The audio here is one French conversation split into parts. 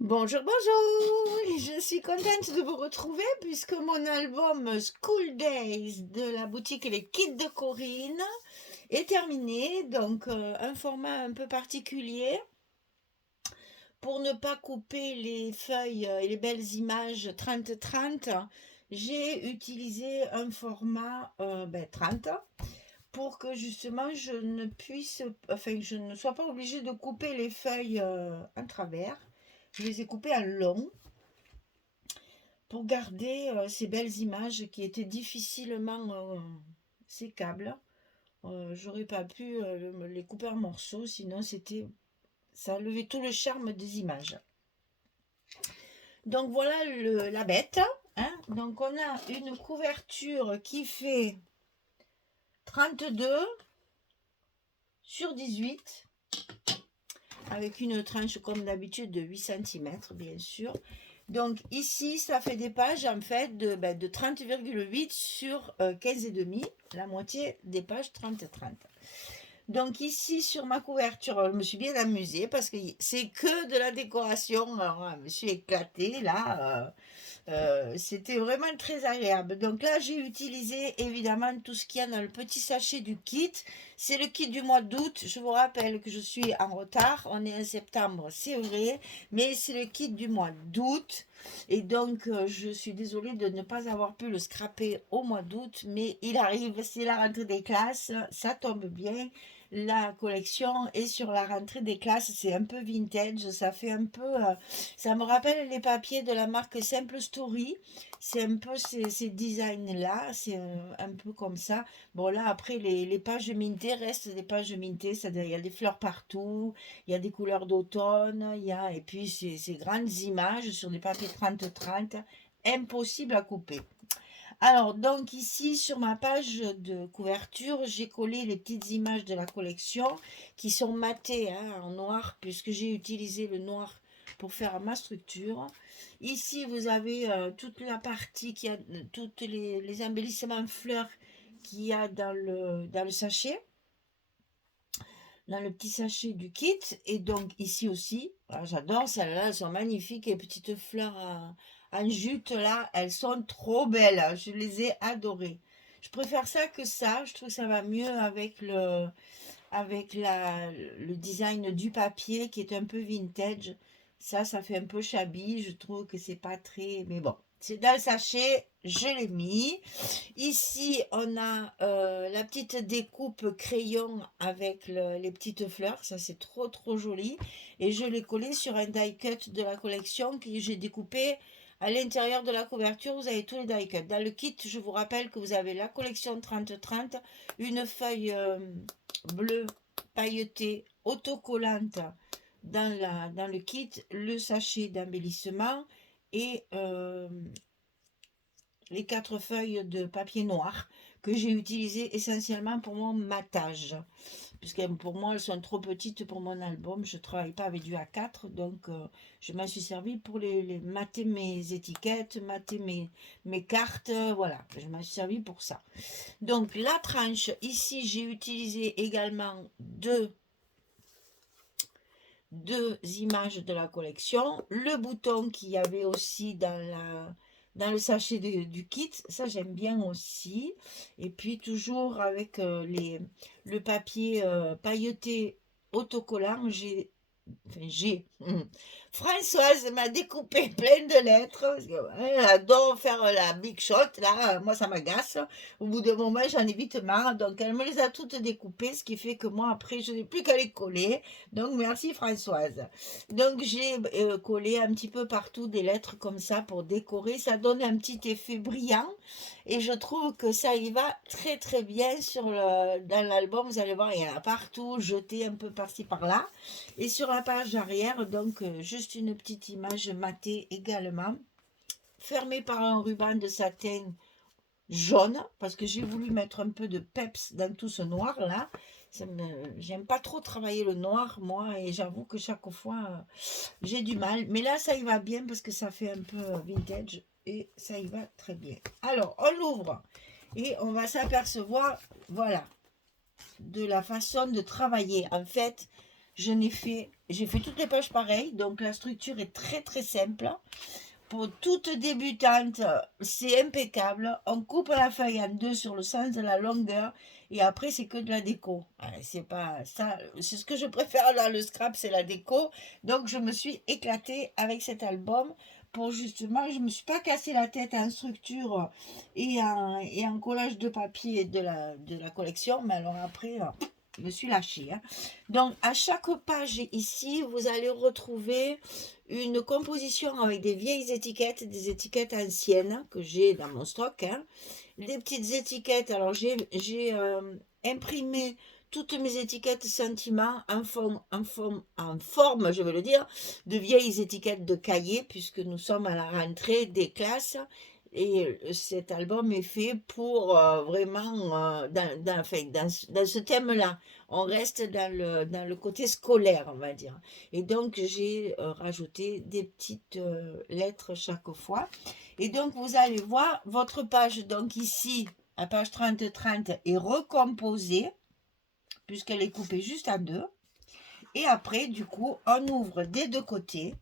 Bonjour, bonjour! Je suis contente de vous retrouver puisque mon album School Days de la boutique Les Kits de Corinne est terminé. Donc, un format un peu particulier pour ne pas couper les feuilles et les belles images 30-30. J'ai utilisé un format 30 pour que justement je ne puisse, enfin, je ne sois pas obligée de couper les feuilles en travers. Je les ai coupées en long pour garder ces belles images qui étaient difficilement sécables. J'aurais pas pu les couper en morceaux, sinon ça enlevait tout le charme des images. Donc voilà la bête, hein. Donc on a une couverture qui fait 32 sur 18 avec une tranche comme d'habitude de 8 cm bien sûr. Donc ici, ça fait des pages en fait de 30,8 sur 15,5, la moitié des pages 30-30. Donc ici, sur ma couverture, je me suis bien amusée parce que c'est que de la décoration. Alors, je me suis éclatée là. C'était vraiment très agréable. Donc là, j'ai utilisé évidemment tout ce qu'il y a dans le petit sachet du kit. C'est le kit du mois d'août. Je vous rappelle que je suis en retard. On est en septembre, c'est vrai, mais c'est le kit du mois d'août. Et donc, je suis désolée de ne pas avoir pu le scraper au mois d'août, mais il arrive, c'est la rentrée des classes, ça tombe bien. La collection est sur la rentrée des classes, c'est un peu vintage, ça fait un peu ça me rappelle les papiers de la marque Simple Story. C'est un peu ces designs-là. C'est un peu comme ça. Bon, là, après, les pages mintées restent des pages mintées. C'est-à-dire, il y a des fleurs partout. Il y a des couleurs d'automne. Et puis, ces grandes images sur des papiers 30-30. Impossible à couper. Alors, donc ici, sur ma page de couverture, j'ai collé les petites images de la collection qui sont matées hein, en noir, puisque j'ai utilisé le noir pour faire ma structure. Ici, vous avez toute la partie qui a tous les embellissements fleurs qu'il y a dans le sachet, dans le petit sachet du kit. Et donc ici aussi, j'adore celles-là, elles sont magnifiques, les petites fleurs en jute là, elles sont trop belles, je les ai adorées. Je préfère ça que ça, je trouve que ça va mieux avec le design du papier qui est un peu vintage. Ça fait un peu shabby, je trouve que c'est pas très... Mais bon, c'est dans le sachet, je l'ai mis. Ici, on a la petite découpe crayon avec les petites fleurs. Ça, c'est trop, trop joli. Et je l'ai collé sur un die cut de la collection que j'ai découpé à l'intérieur de la couverture. Vous avez tous les die cuts. Dans le kit, je vous rappelle que vous avez la collection 30-30, une feuille bleue pailletée autocollante dans le kit, le sachet d'embellissement et les 4 feuilles de papier noir que j'ai utilisées essentiellement pour mon matage. Puisque pour moi, elles sont trop petites pour mon album. Je ne travaille pas avec du A4. Donc, je m'en suis servi pour les mater mes étiquettes, mater mes cartes. Voilà, je m'en suis servi pour ça. Donc, la tranche, ici, j'ai utilisé également deux images de la collection. Le bouton qu'il y avait aussi dans le sachet du kit, ça j'aime bien aussi. Et puis toujours avec le papier pailleté autocollant, Françoise m'a découpé plein de lettres. Parce elle adore faire la big shot. Là, moi, ça m'agace. Au bout d'un moment, j'en ai vite marre. Donc, elle me les a toutes découpées, ce qui fait que moi, après, je n'ai plus qu'à les coller. Donc, merci Françoise. Donc, j'ai collé un petit peu partout des lettres comme ça pour décorer. Ça donne un petit effet brillant. Et je trouve que ça y va très, très bien dans l'album. Vous allez voir, il y en a partout, jeté un peu par-ci, par-là. Et sur la page arrière, donc juste une petite image matée également, fermée par un ruban de satin jaune, parce que j'ai voulu mettre un peu de peps dans tout ce noir là. J'aime pas trop travailler le noir moi, et j'avoue que chaque fois j'ai du mal, mais là ça y va bien parce que ça fait un peu vintage et ça y va très bien. Alors on l'ouvre et on va s'apercevoir, voilà, de la façon de travailler. En fait, j'ai fait toutes les pages pareilles, donc la structure est très très simple. Pour toute débutante, c'est impeccable. On coupe la feuille en deux sur le sens de la longueur et après c'est que de la déco. C'est pas ça, c'est ce que je préfère dans le scrap, c'est la déco. Donc je me suis éclatée avec cet album pour justement, je me suis pas cassé la tête en structure et en collage de papier de la collection, mais alors après, je me suis lâchée. Hein. Donc à chaque page ici, vous allez retrouver une composition avec des vieilles étiquettes, des étiquettes anciennes que j'ai dans mon stock. Hein. Des petites étiquettes, alors j'ai imprimé toutes mes étiquettes sentiments en forme, je veux le dire, de vieilles étiquettes de cahiers, puisque nous sommes à la rentrée des classes. Et cet album est fait pour vraiment, enfin, dans ce thème-là. On reste dans le côté scolaire, on va dire. Et donc, j'ai rajouté des petites lettres chaque fois. Et donc, vous allez voir, votre page, donc ici, la page 30-30, est recomposée, puisqu'elle est coupée juste en deux. Et après, du coup, on ouvre des deux côtés,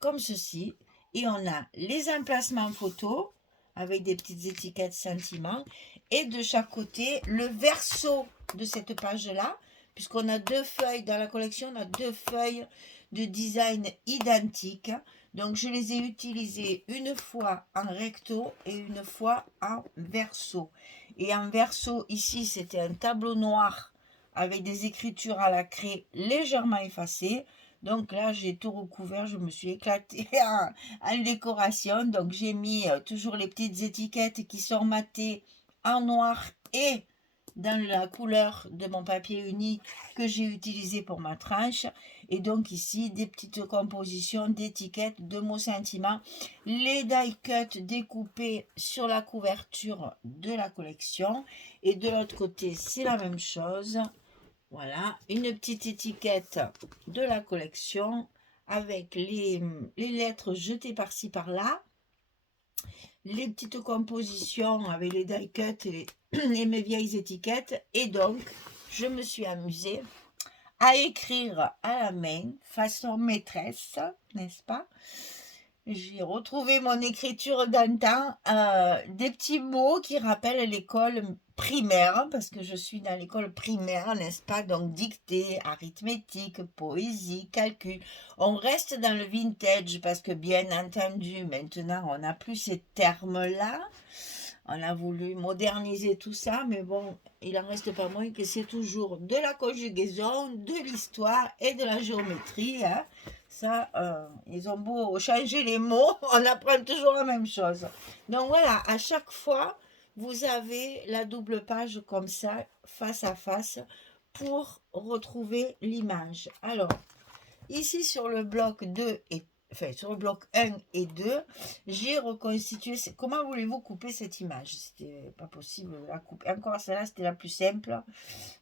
comme ceci, et on a les emplacements photos, avec des petites étiquettes sentiments, et de chaque côté, le verso de cette page-là, puisqu'on a deux feuilles dans la collection, on a deux feuilles de design identiques. Donc, je les ai utilisées une fois en recto et une fois en verso. Et en verso, ici, c'était un tableau noir avec des écritures à la craie légèrement effacées. Donc là, j'ai tout recouvert, je me suis éclatée en décoration. Donc j'ai mis toujours les petites étiquettes qui sont matées en noir et dans la couleur de mon papier uni que j'ai utilisé pour ma tranche. Et donc ici, des petites compositions d'étiquettes, de mots sentiments. Les die cuts découpés sur la couverture de la collection. Et de l'autre côté, c'est la même chose. Voilà, une petite étiquette de la collection avec les lettres jetées par-ci par-là, les petites compositions avec les die cuts et mes vieilles étiquettes. Et donc, je me suis amusée à écrire à la main, façon maîtresse, n'est-ce pas? J'ai retrouvé mon écriture d'antan, des petits mots qui rappellent l'école primaire, parce que je suis dans l'école primaire, n'est-ce pas? Donc dictée, arithmétique, poésie, calcul. On reste dans le vintage, parce que bien entendu, maintenant, on n'a plus ces termes-là. On a voulu moderniser tout ça, mais bon, il n'en reste pas moins que c'est toujours de la conjugaison, de l'histoire et de la géométrie. Hein. Ça, ils ont beau changer les mots, on apprend toujours la même chose. Donc voilà, à chaque fois, vous avez la double page comme ça, face à face, pour retrouver l'image. Alors, ici sur le bloc 2 et enfin sur le bloc 1 et 2, j'ai reconstitué. Comment voulez-vous couper cette image? C'était pas possible de la couper. Encore celle-là, c'était la plus simple.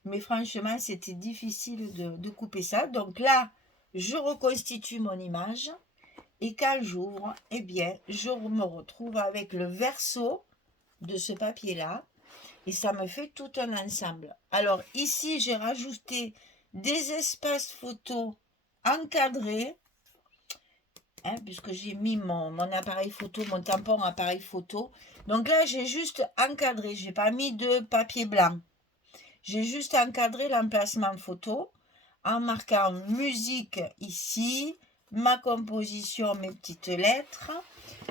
Mais franchement, c'était difficile de couper ça. Donc là, je reconstitue mon image. Et quand j'ouvre, eh bien, je me retrouve avec le verso de ce papier-là. Et ça me fait tout un ensemble. Alors ici, j'ai rajouté des espaces photos encadrés, hein, puisque j'ai mis mon appareil photo, mon tampon appareil photo. Donc là, j'ai juste encadré, j'ai pas mis de papier blanc. J'ai juste encadré l'emplacement photo en marquant musique ici, ma composition, mes petites lettres.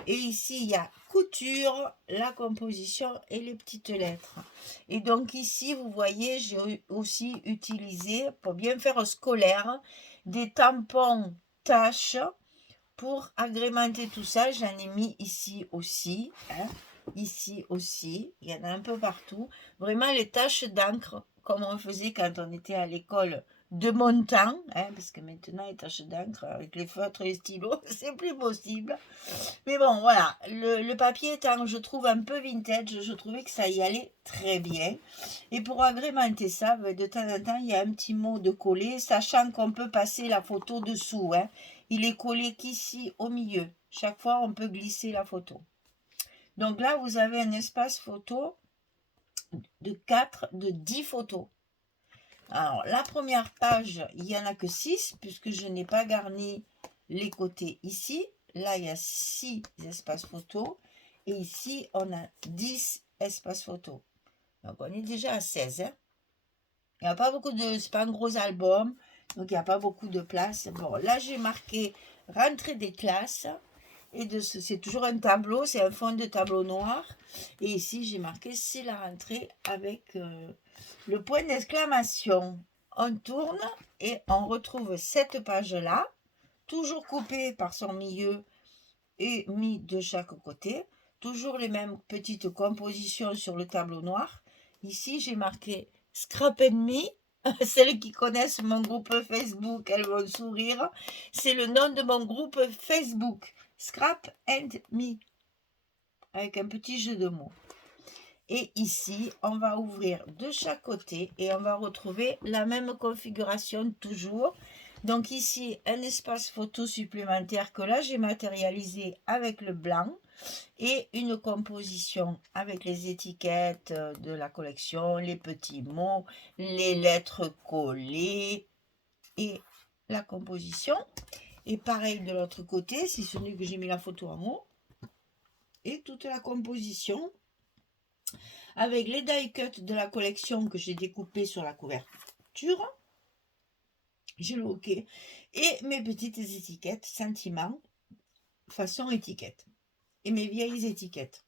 Et ici, il y a couture, la composition et les petites lettres. Et donc ici, vous voyez, j'ai aussi utilisé, pour bien faire scolaire, des tampons taches. Pour agrémenter tout ça, j'en ai mis ici aussi. Hein, ici aussi. Il y en a un peu partout. Vraiment les taches d'encre, comme on faisait quand on était à l'école de mon temps. Hein, parce que maintenant, les taches d'encre avec les feutres et les stylos, c'est plus possible. Mais bon, voilà. Le papier étant, je trouve, un peu vintage, je trouvais que ça y allait très bien. Et pour agrémenter ça, de temps en temps, il y a un petit mot de coller, sachant qu'on peut passer la photo dessous. Hein. Il est collé qu'ici au milieu. Chaque fois, on peut glisser la photo. Donc là, vous avez un espace photo de 10 photos. Alors, la première page, il n'y en a que 6, puisque je n'ai pas garni les côtés ici. Là, il y a 6 espaces photos. Et ici, on a 10 espaces photos. Donc, on est déjà à 16. Hein. Il n'y a pas beaucoup de... C'est pas un gros album. Donc, il n'y a pas beaucoup de place. Bon, là, j'ai marqué rentrée des classes. Et c'est toujours un tableau. C'est un fond de tableau noir. Et ici, j'ai marqué c'est la rentrée avec le point d'exclamation. On tourne et on retrouve cette page-là. Toujours coupée par son milieu et mis de chaque côté. Toujours les mêmes petites compositions sur le tableau noir. Ici, j'ai marqué Scrap and Me. Celles qui connaissent mon groupe Facebook, elles vont sourire. C'est le nom de mon groupe Facebook, Scrap and Me, avec un petit jeu de mots. Et ici, on va ouvrir de chaque côté et on va retrouver la même configuration toujours. Donc ici, un espace photo supplémentaire que là, j'ai matérialisé avec le blanc et une composition avec les étiquettes de la collection, les petits mots, les lettres collées et la composition. Et pareil de l'autre côté, si ce n'est que j'ai mis la photo en haut et toute la composition avec les die cuts de la collection que j'ai découpé sur la couverture. J'ai le OK. Et mes petites étiquettes sentiments façon étiquette. Et mes vieilles étiquettes.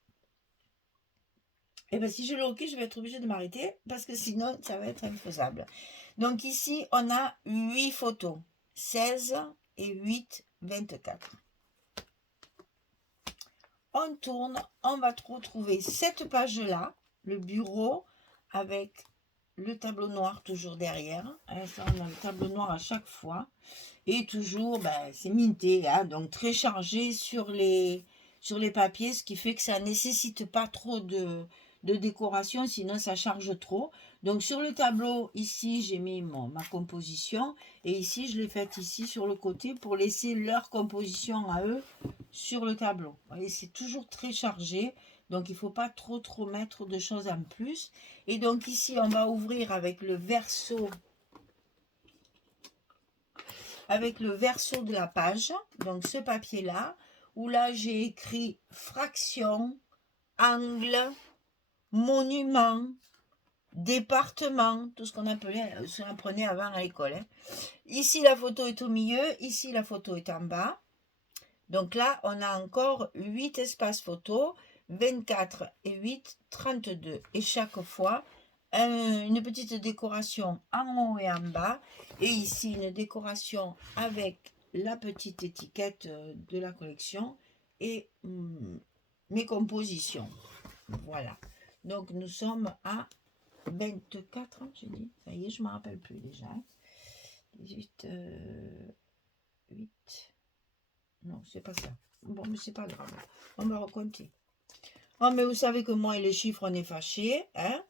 Et bien si je le OK, je vais être obligée de m'arrêter parce que sinon ça va être infaisable. Donc ici, on a 8 photos. 16 et 8, 24. On tourne, on va retrouver cette page-là, le bureau, avec le tableau noir toujours derrière. Ça, on a le tableau noir à chaque fois. Et toujours, c'est minté, hein, donc très chargé sur les papiers, ce qui fait que ça ne nécessite pas trop de décoration, sinon ça charge trop. Donc sur le tableau, ici, j'ai mis ma composition. Et ici, je l'ai faite ici sur le côté pour laisser leur composition à eux sur le tableau. Vous voyez, c'est toujours très chargé. Donc, il ne faut pas trop mettre de choses en plus. Et donc, ici, on va ouvrir avec le verso de la page. Donc, ce papier-là, où là, j'ai écrit fraction, angle, monument, département, tout ce qu'on apprenait avant à l'école. Hein. Ici, la photo est au milieu. Ici, la photo est en bas. Donc là, on a encore 8 espaces photos, 24 et 8, 32. Et chaque fois, une petite décoration en haut et en bas. Et ici, une décoration avec la petite étiquette de la collection et mes compositions. Voilà. Donc, nous sommes à 24, j'ai dit. Ça y est, je ne me rappelle plus déjà. 18, 8... Non, c'est pas ça. Bon, mais c'est pas grave. On va recompter. Oh, mais vous savez que moi et les chiffres, on est fâchés. Hein?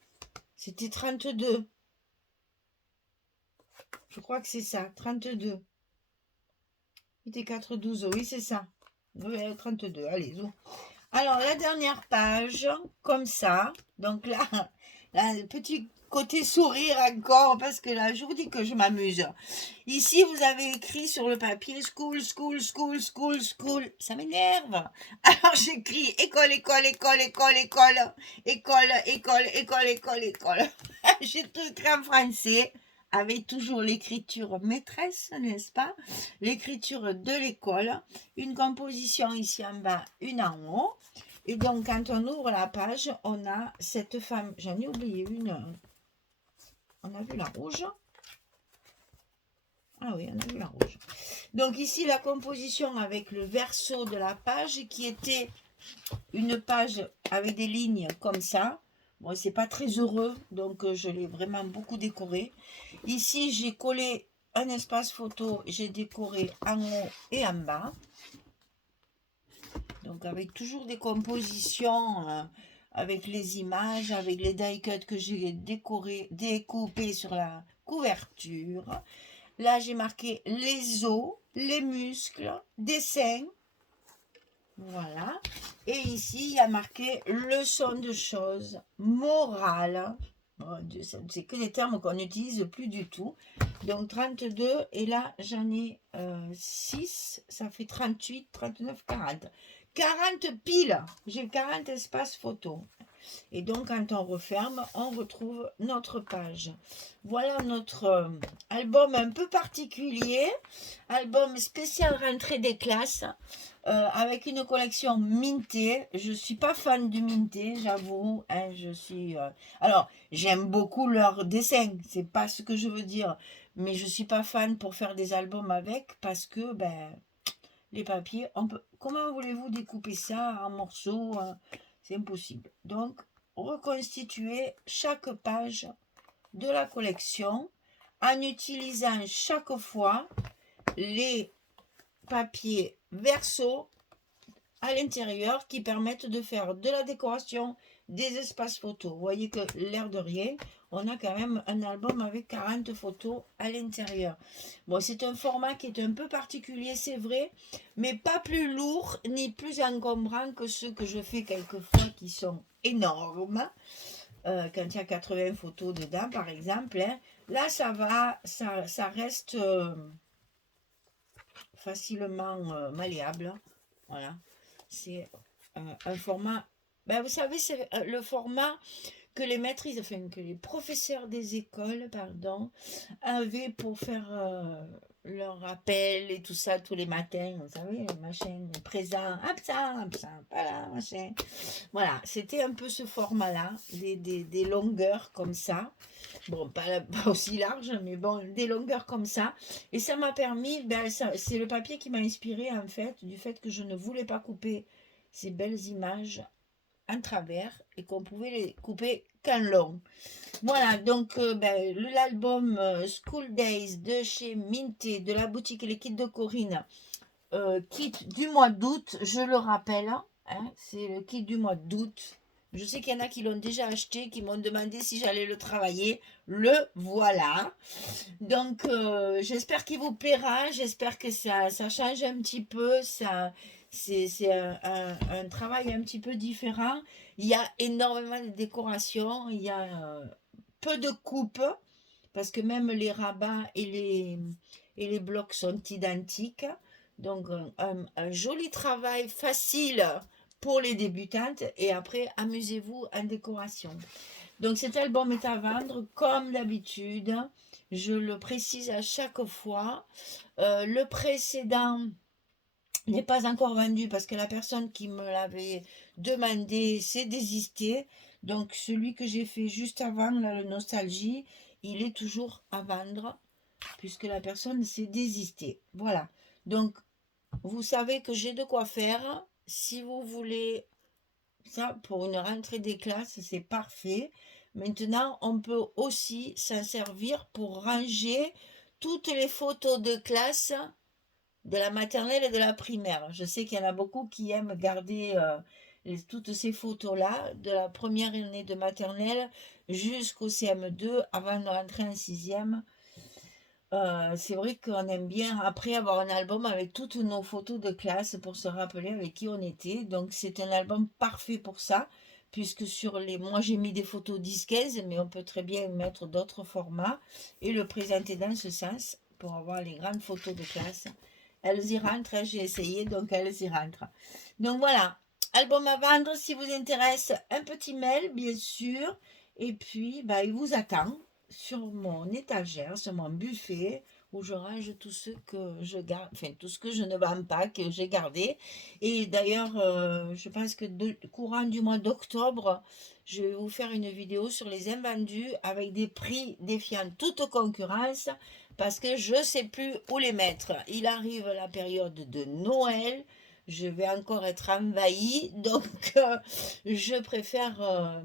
C'était 32. Je crois que c'est ça. 32. C'était 4, 12. Oui, c'est ça. Oui, 32. Allez, zo. Alors, la dernière page, comme ça. Donc là, petit côté sourire encore, parce que là, je vous dis que je m'amuse. Ici, vous avez écrit sur le papier school, school, school, school, school. Ça m'énerve. Alors, j'écris école, école, école, école, école, école, école, école, école, école. J'ai tout écrit en français, avec toujours l'écriture maîtresse, n'est-ce pas? L'écriture de l'école. Une composition ici en bas, une en haut. Et donc, quand on ouvre la page, on a cette femme. J'en ai oublié une. On a vu la rouge. Ah oui, on a vu la rouge. Donc ici, la composition avec le verso de la page qui était une page avec des lignes comme ça. Bon, c'est pas très heureux, donc je l'ai vraiment beaucoup décoré. Ici, j'ai collé un espace photo. J'ai décoré en haut et en bas. Donc avec toujours des compositions avec les images, avec les die cuts que j'ai découpés sur la couverture. Là, j'ai marqué les os, les muscles, dessin. Voilà. Et ici, il y a marqué leçon de choses, morale. Oh Dieu, c'est que des termes qu'on n'utilise plus du tout. Donc 32, et là j'en ai 6, ça fait 38, 39, 40. 40 piles, j'ai 40 espaces photos. Et donc quand on referme, on retrouve notre page. Voilà notre album un peu particulier, album spécial rentrée des classes. Avec une collection mintée. Je ne suis pas fan du minté, j'avoue. Hein, alors, j'aime beaucoup leurs dessins, c'est pas ce que je veux dire. Mais je ne suis pas fan pour faire des albums avec parce que ben, les papiers, comment voulez-vous découper ça en morceaux? C'est impossible. Donc, reconstituer chaque page de la collection en utilisant chaque fois les papier verso à l'intérieur qui permettent de faire de la décoration, des espaces photos. Vous voyez que l'air de rien, on a quand même un album avec 40 photos à l'intérieur. Bon, c'est un format qui est un peu particulier, c'est vrai, mais pas plus lourd ni plus encombrant que ceux que je fais quelquefois qui sont énormes. Quand il y a 80 photos dedans, par exemple, hein. Là, ça va, ça reste facilement malléable. Voilà. C'est un format. Ben, vous savez, c'est le format que les maîtrises, enfin que les professeurs des écoles, pardon, avaient pour faire leur rappel et tout ça tous les matins. Vous savez, machin, présent, absent, voilà, machin. Voilà, c'était un peu ce format-là, des longueurs comme ça. Bon, pas aussi large, mais bon, des longueurs comme ça. Et ça m'a permis, ben, c'est le papier qui m'a inspiré en fait, du fait que je ne voulais pas couper ces belles images en travers et qu'on pouvait les couper qu'en long. Voilà, donc ben, l'album School Days de chez Minté, de la boutique Les Kits de Corinne, kit du mois d'août, je le rappelle, hein, c'est le kit du mois d'août. Je sais qu'il y en a qui l'ont déjà acheté, qui m'ont demandé si j'allais le travailler. Le voilà. Donc, j'espère qu'il vous plaira. J'espère que ça change un petit peu. C'est un travail un petit peu différent. Il y a énormément de décorations. Il y a peu de coupes. Parce que même les rabats et les blocs sont identiques. Donc, un joli travail facile pour les débutantes. Et après, amusez-vous en décoration. Donc cet album est à vendre comme d'habitude. Je le précise à chaque fois. Le précédent n'est pas encore vendu parce que la personne qui me l'avait demandé s'est désistée. Donc celui que j'ai fait juste avant, là, le Nostalgie, il est toujours à vendre puisque la personne s'est désistée. Voilà. Donc vous savez que j'ai de quoi faire. Si vous voulez ça, pour une rentrée des classes, c'est parfait. Maintenant, on peut aussi s'en servir pour ranger toutes les photos de classe de la maternelle et de la primaire. Je sais qu'il y en a beaucoup qui aiment garder toutes ces photos-là, de la première année de maternelle jusqu'au CM2, avant de rentrer en sixième. C'est vrai qu'on aime bien après avoir un album avec toutes nos photos de classe pour se rappeler avec qui on était. Donc c'est un album parfait pour ça, puisque moi j'ai mis des photos 10-15, mais on peut très bien mettre d'autres formats et le présenter dans ce sens pour avoir les grandes photos de classe. Elles y rentrent, hein, j'ai essayé, donc elles y rentrent. Donc voilà, album à vendre, si vous intéresse, un petit mail bien sûr, et puis bah, il vous attend sur mon étagère, sur mon buffet, où je range tout ce que je garde, enfin tout ce que je ne vends pas, que j'ai gardé. Et d'ailleurs, je pense que courant du mois d'octobre, je vais vous faire une vidéo sur les invendus avec des prix défiant toute concurrence, parce que je ne sais plus où les mettre. Il arrive la période de Noël, je vais encore être envahie, donc je préfère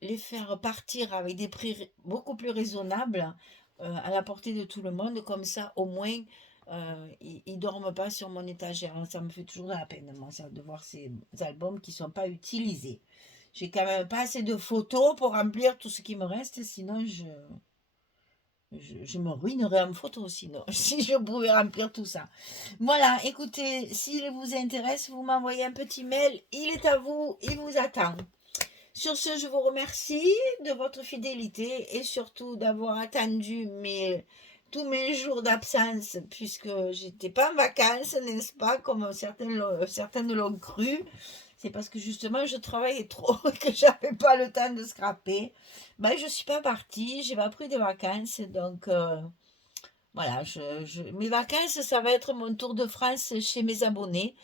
les faire partir avec des prix beaucoup plus raisonnables à la portée de tout le monde. Comme ça, au moins, ils ne dorment pas sur mon étagère. Ça me fait toujours de la peine, moi, ça, de voir ces albums qui ne sont pas utilisés. J'ai quand même pas assez de photos pour remplir tout ce qui me reste, sinon je me ruinerais en photo, sinon, si je pouvais remplir tout ça. Voilà, écoutez, s'il vous intéresse, vous m'envoyez un petit mail. Il est à vous, il vous attend. Sur ce, je vous remercie de votre fidélité et surtout d'avoir attendu tous mes jours d'absence puisque j'étais pas en vacances, n'est-ce pas, comme certaines l'ont cru. C'est parce que justement je travaillais trop que j'avais pas le temps de scraper. Ben, je suis pas partie, j'ai pas pris de vacances, donc voilà, mes vacances, ça va être mon tour de France chez mes abonnés.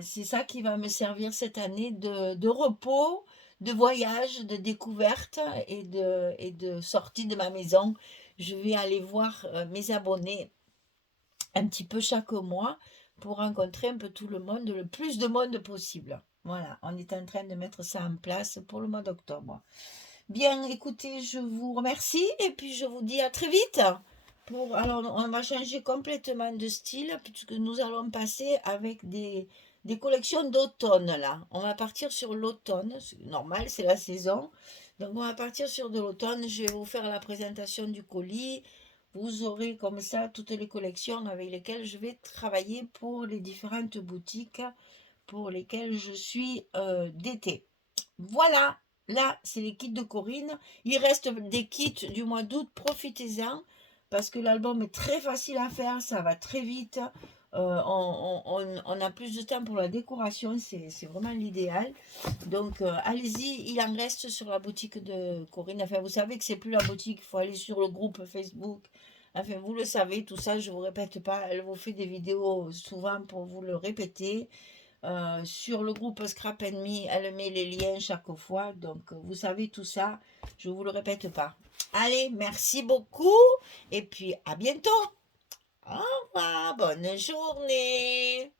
C'est ça qui va me servir cette année de repos, de voyage, de découverte et de sortie de ma maison. Je vais aller voir mes abonnés un petit peu chaque mois pour rencontrer un peu tout le monde, le plus de monde possible. Voilà, on est en train de mettre ça en place pour le mois d'octobre. Bien, écoutez, je vous remercie et puis je vous dis à très vite. Alors, on va changer complètement de style puisque nous allons passer avec des collections d'automne là. On va partir sur l'automne, c'est normal, c'est la saison. Donc, on va partir sur de l'automne. Je vais vous faire la présentation du colis. Vous aurez comme ça toutes les collections avec lesquelles je vais travailler pour les différentes boutiques pour lesquelles je suis d'été. Voilà, là, c'est les kits de Corinne. Il reste des kits du mois d'août, profitez-en, parce que l'album est très facile à faire, ça va très vite. On a plus de temps pour la décoration, c'est vraiment l'idéal. Donc, allez-y, il en reste sur la boutique de Corinne. Enfin, vous savez que c'est plus la boutique, il faut aller sur le groupe Facebook. Enfin, vous le savez, tout ça, je ne vous répète pas. Elle vous fait des vidéos souvent pour vous le répéter. Sur le groupe Scrap Me, elle met les liens chaque fois. Donc, vous savez tout ça. Je ne vous le répète pas. Allez, merci beaucoup. Et puis, à bientôt. Au revoir. Bonne journée.